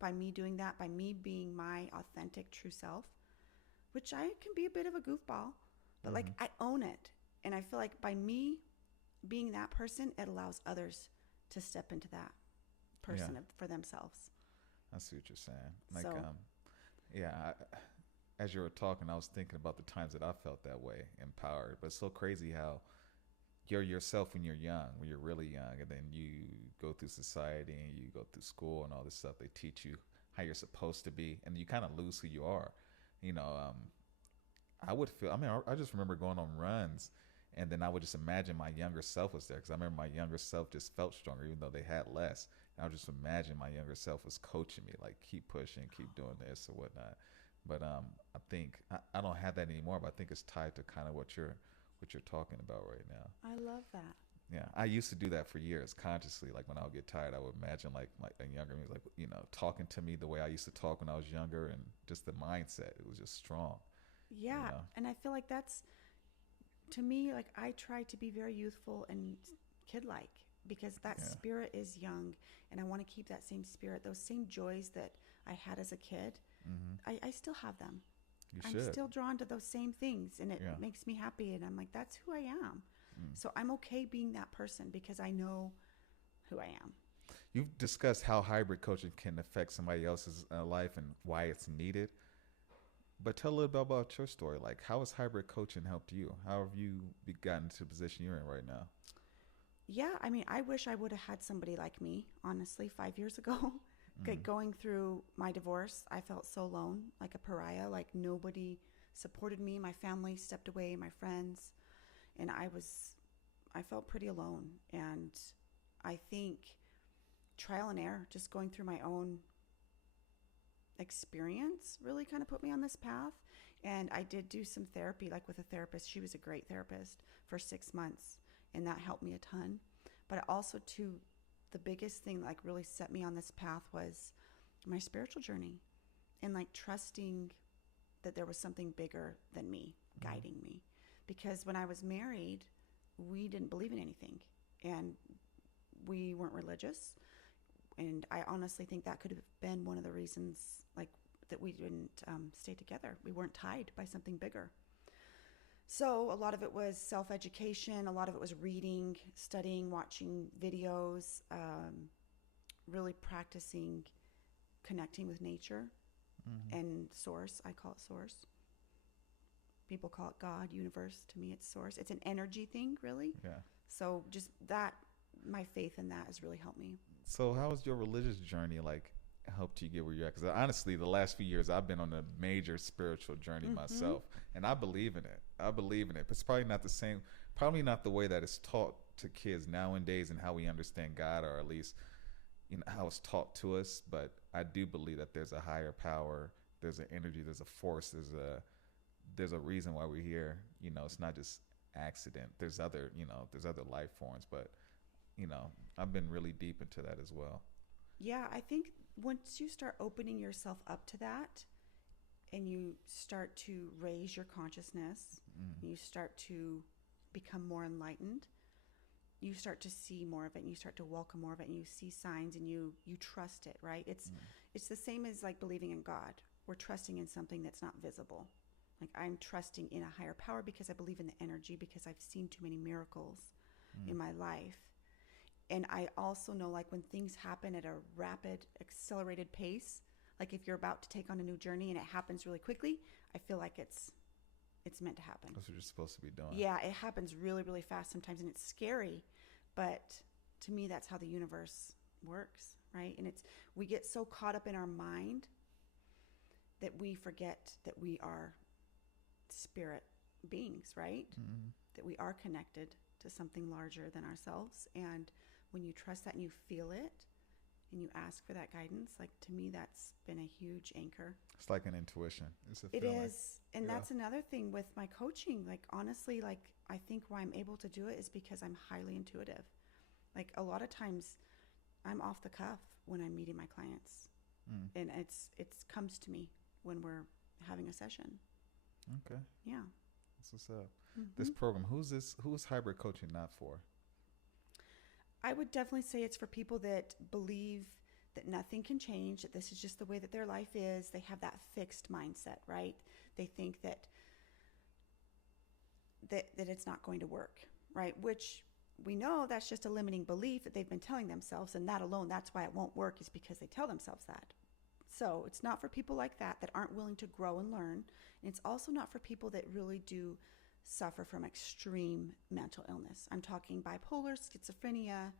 by me doing that, by me being my authentic true self, which I can be a bit of a goofball, but like, I own it. And I feel like by me being that person, it allows others to step into that person for themselves. I see what you're saying. Like, So, yeah, as you were talking, I was thinking about the times that I felt that way, empowered. But it's so crazy how you're yourself when you're young, when you're really young, and then you go through society and you go through school and all this stuff. They teach you how you're supposed to be, and you kind of lose who you are. You know, I would feel. I mean, I just remember going on runs, and then I would just imagine my younger self was there, because I remember my younger self just felt stronger, even though they had less. And I would just imagine my younger self was coaching me, like, keep pushing, keep doing this or whatnot. But I think I don't have that anymore. But I think it's tied to kind of what you're talking about right now. I love that. Yeah, I used to do that for years consciously. Like, when I would get tired, I would imagine like a younger me, like, talking to me the way I used to talk when I was younger, and just the mindset. It was just strong. Yeah. And I feel like that's, to me, like, I try to be very youthful and kid-like, because that spirit is young, and I want to keep that same spirit, those same joys that I had as a kid. I still have them. I'm still drawn to those same things, and it makes me happy, and I'm like, that's who I am. So I'm okay being that person, because I know who I am. You've discussed how hybrid coaching can affect somebody else's life and why it's needed. But tell a little bit about your story. Like, how has hybrid coaching helped you? How have you gotten to the position you're in right now? Yeah, I mean, I wish I would have had somebody like me, honestly, 5 years ago. Going through my divorce, I felt so alone, like a pariah, like nobody supported me. My family stepped away, my friends, and I felt pretty alone. And I think trial and error, just going through my own experience, really kind of put me on this path. And I did do some therapy, like with a therapist. She was a great therapist for 6 months, and that helped me a ton. But also, too, the biggest thing, like, really set me on this path was my spiritual journey, and like trusting that there was something bigger than me guiding me. Because when I was married, we didn't believe in anything, and we weren't religious. And I honestly think that could have been one of the reasons, like, that we didn't stay together. We weren't tied by something bigger. So a lot of it was self-education. A lot of it was reading, studying, watching videos, really practicing connecting with nature and source. I call it source. People call it God, universe. To me, it's source. It's an energy thing, really. Yeah. So just that, my faith in that has really helped me. So how has your religious journey, like, helped you get where you're at? Because honestly, the last few years, I've been on a major spiritual journey myself, and I believe in it. But it's probably not the same, probably not the way that it's taught to kids nowadays, and how we understand God, or at least, how it's taught to us. But I do believe that there's a higher power, there's an energy, there's a force, there's a reason why we're here. It's not just accident. There's other life forms. But I've been really deep into that as well. Yeah, I think once you start opening yourself up to that, and you start to raise your consciousness, you start to become more enlightened, you start to see more of it, and you start to welcome more of it, and you see signs, and you trust it, right? It's the same as like believing in God. We're trusting in something that's not visible. Like, I'm trusting in a higher power because I believe in the energy, because I've seen too many miracles in my life. And I also know, like, when things happen at a rapid, accelerated pace, like if you're about to take on a new journey and it happens really quickly, I feel like it's meant to happen. That's what you're supposed to be doing. Yeah, it happens really, really fast sometimes, and it's scary. But to me, that's how the universe works, right? And we get so caught up in our mind that we forget that we are spirit beings, right? That we are connected to something larger than ourselves. And when you trust that and you feel it, and you ask for that guidance, like to me, that's been a huge anchor. It's like an intuition. It's a It feeling. is. And Yeah. that's another thing with my coaching. Like, honestly, like, I think why I'm able to do it is because I'm highly intuitive. Like, a lot of times I'm off the cuff when I'm meeting my clients. Mm. And it's comes to me when we're having a session. Okay. Yeah. That's what's up. Mm-hmm. This program, who's hybrid coaching not for? I would definitely say it's for people that believe that nothing can change, that this is just the way that their life is. They have that fixed mindset, right? They think that it's not going to work, right? Which we know that's just a limiting belief that they've been telling themselves, and that alone, that's why it won't work, is because they tell themselves that. So it's not for people like that aren't willing to grow and learn. And it's also not for people that really do suffer from extreme mental illness. I'm talking bipolar, schizophrenia,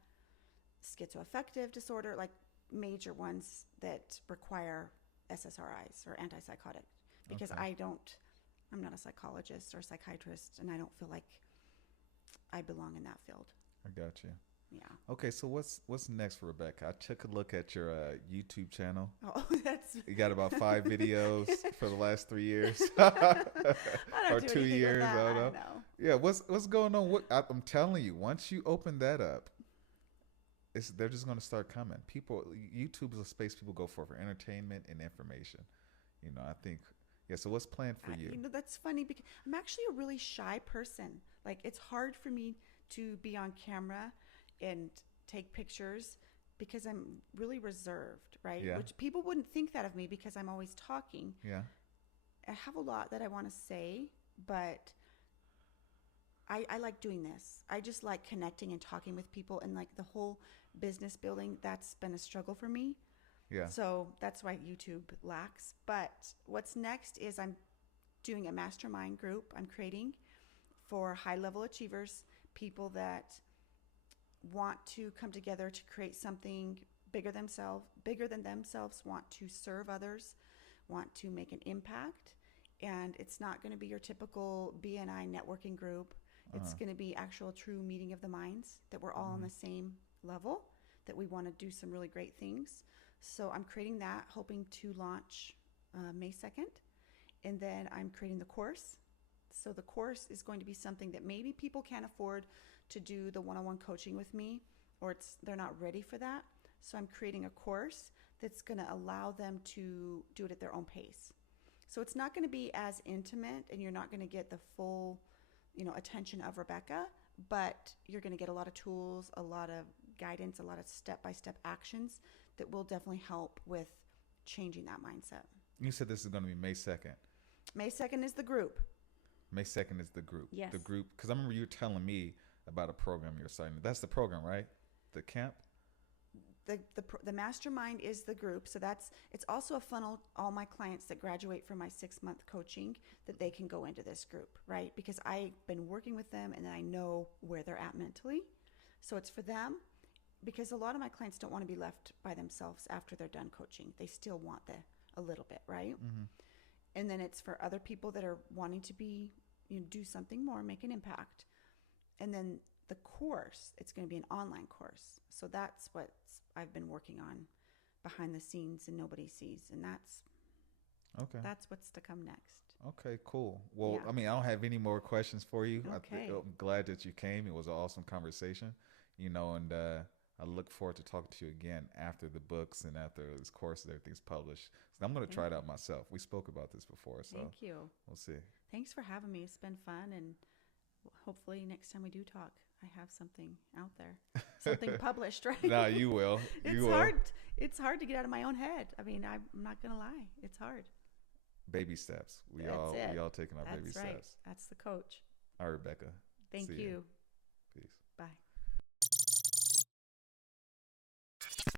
schizoaffective disorder, like major ones that require SSRIs or antipsychotic. Because Okay. I'm not a psychologist or a psychiatrist, and I don't feel like I belong in that field. I got you. Yeah. Okay, so what's next for Rebecca? I took a look at your YouTube channel. Oh, that's. You got about 5 videos for the last 3 years, I don't or do 2 anything with years. that. I don't know. know. Yeah, what's going on? I'm telling you, once you open that up, they're just going to start coming. YouTube is a space people go for entertainment and information. I think. Yeah. So what's planned for you? That's funny because I'm actually a really shy person. Like, it's hard for me to be on camera and take pictures because I'm really reserved, right? Yeah. Which people wouldn't think that of me because I'm always talking. Yeah. I have a lot that I want to say, but I like doing this. I just like connecting and talking with people, and like the whole business building, that's been a struggle for me. Yeah. So that's why YouTube lacks. But what's next is I'm doing a mastermind group I'm creating for high-level achievers, people that want to come together to create something bigger than themselves, want to serve others, want to make an impact. And it's not going to be your typical BNI networking group. It's going to be actual true meeting of the minds, that we're all on the same level, that we want to do some really great things. So I'm creating that, hoping to launch May 2nd. And then I'm creating the course. So the course is going to be something that maybe people can't afford to do the one-on-one coaching with me, or they're not ready for that. So I'm creating a course that's going to allow them to do it at their own pace. So it's not going to be as intimate, and you're not going to get the full, attention of Rebecca, but you're going to get a lot of tools, a lot of guidance, a lot of step-by-step actions that will definitely help with changing that mindset. You said this is going to be May 2nd. May 2nd is the group. May 2nd is the group. Yes. The group, because I remember you telling me about a program you're starting. That's the program, right? The camp? The mastermind is the group. So it's also a funnel, all my clients that graduate from my 6-month coaching, that they can go into this group, right? Because I've been working with them and I know where they're at mentally. So it's for them, because a lot of my clients don't want to be left by themselves after they're done coaching. They still want a little bit, right? Mm-hmm. And then it's for other people that are wanting to do something more, make an impact. And then the course, it's going to be an online course. So that's what I've been working on behind the scenes and nobody sees. And that's what's to come next. Okay, cool. Well, Yeah. I mean, I don't have any more questions for you. Okay. I'm glad that you came. It was an awesome conversation, and I look forward to talking to you again after the books and after this course and everything's published. So I'm going to try it out myself. We spoke about this before, so Thank you. we'll see. Thanks for having me. It's been fun. And hopefully next time we do talk, I have something out there, something published, right? No, you will. It's hard to get out of my own head. I mean, I'm not going to lie. It's hard. Baby steps. We That's all it. taking our baby That's right. steps. That's the coach. All right, Rebecca. Thank See ya. you. Peace. Bye.